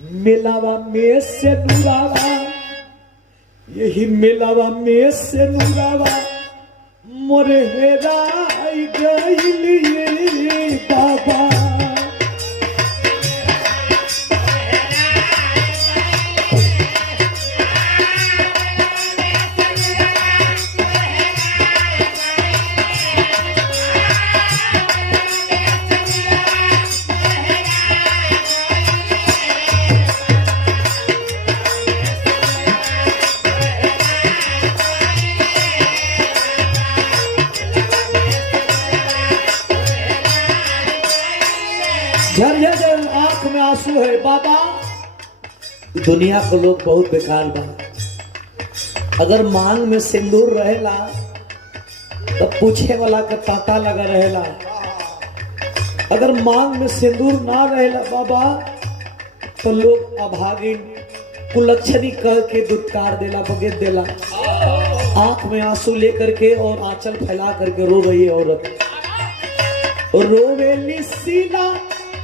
मिलावा में से नूरावा, यही मिलावा में से नूरावा मोरे हेराई गइली बाबा। झरझर आंख में आंसू है बाबा। दुनिया को लोग बहुत बेकार बा। अगर मांग में सिंदूर रहेला तो पूछे वाला के पता लगा रहेला। अगर मांग में सिंदूर ना रहेला बाबा तो लोग अभागिन कुलक्षणी कह के दुत्कार देला, बगेत देला। आंख में आंसू लेकर के और आंचल फैला करके रो रही है औरत। रोवेली सीना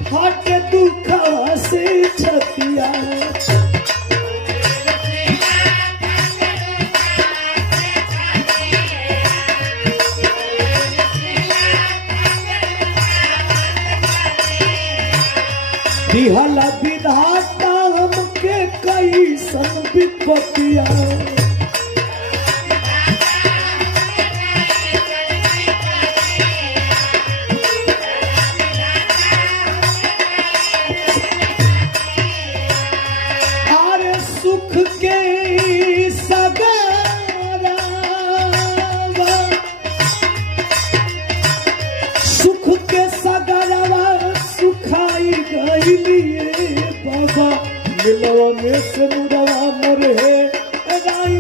हट दुखवा से छतिया, दिहला विधाता हमके कैसन विपतिया। सुख के सगारा, सुख के सगारवा सुखाई गइली बाबा। मिलवा में से मुरवा मोरे राई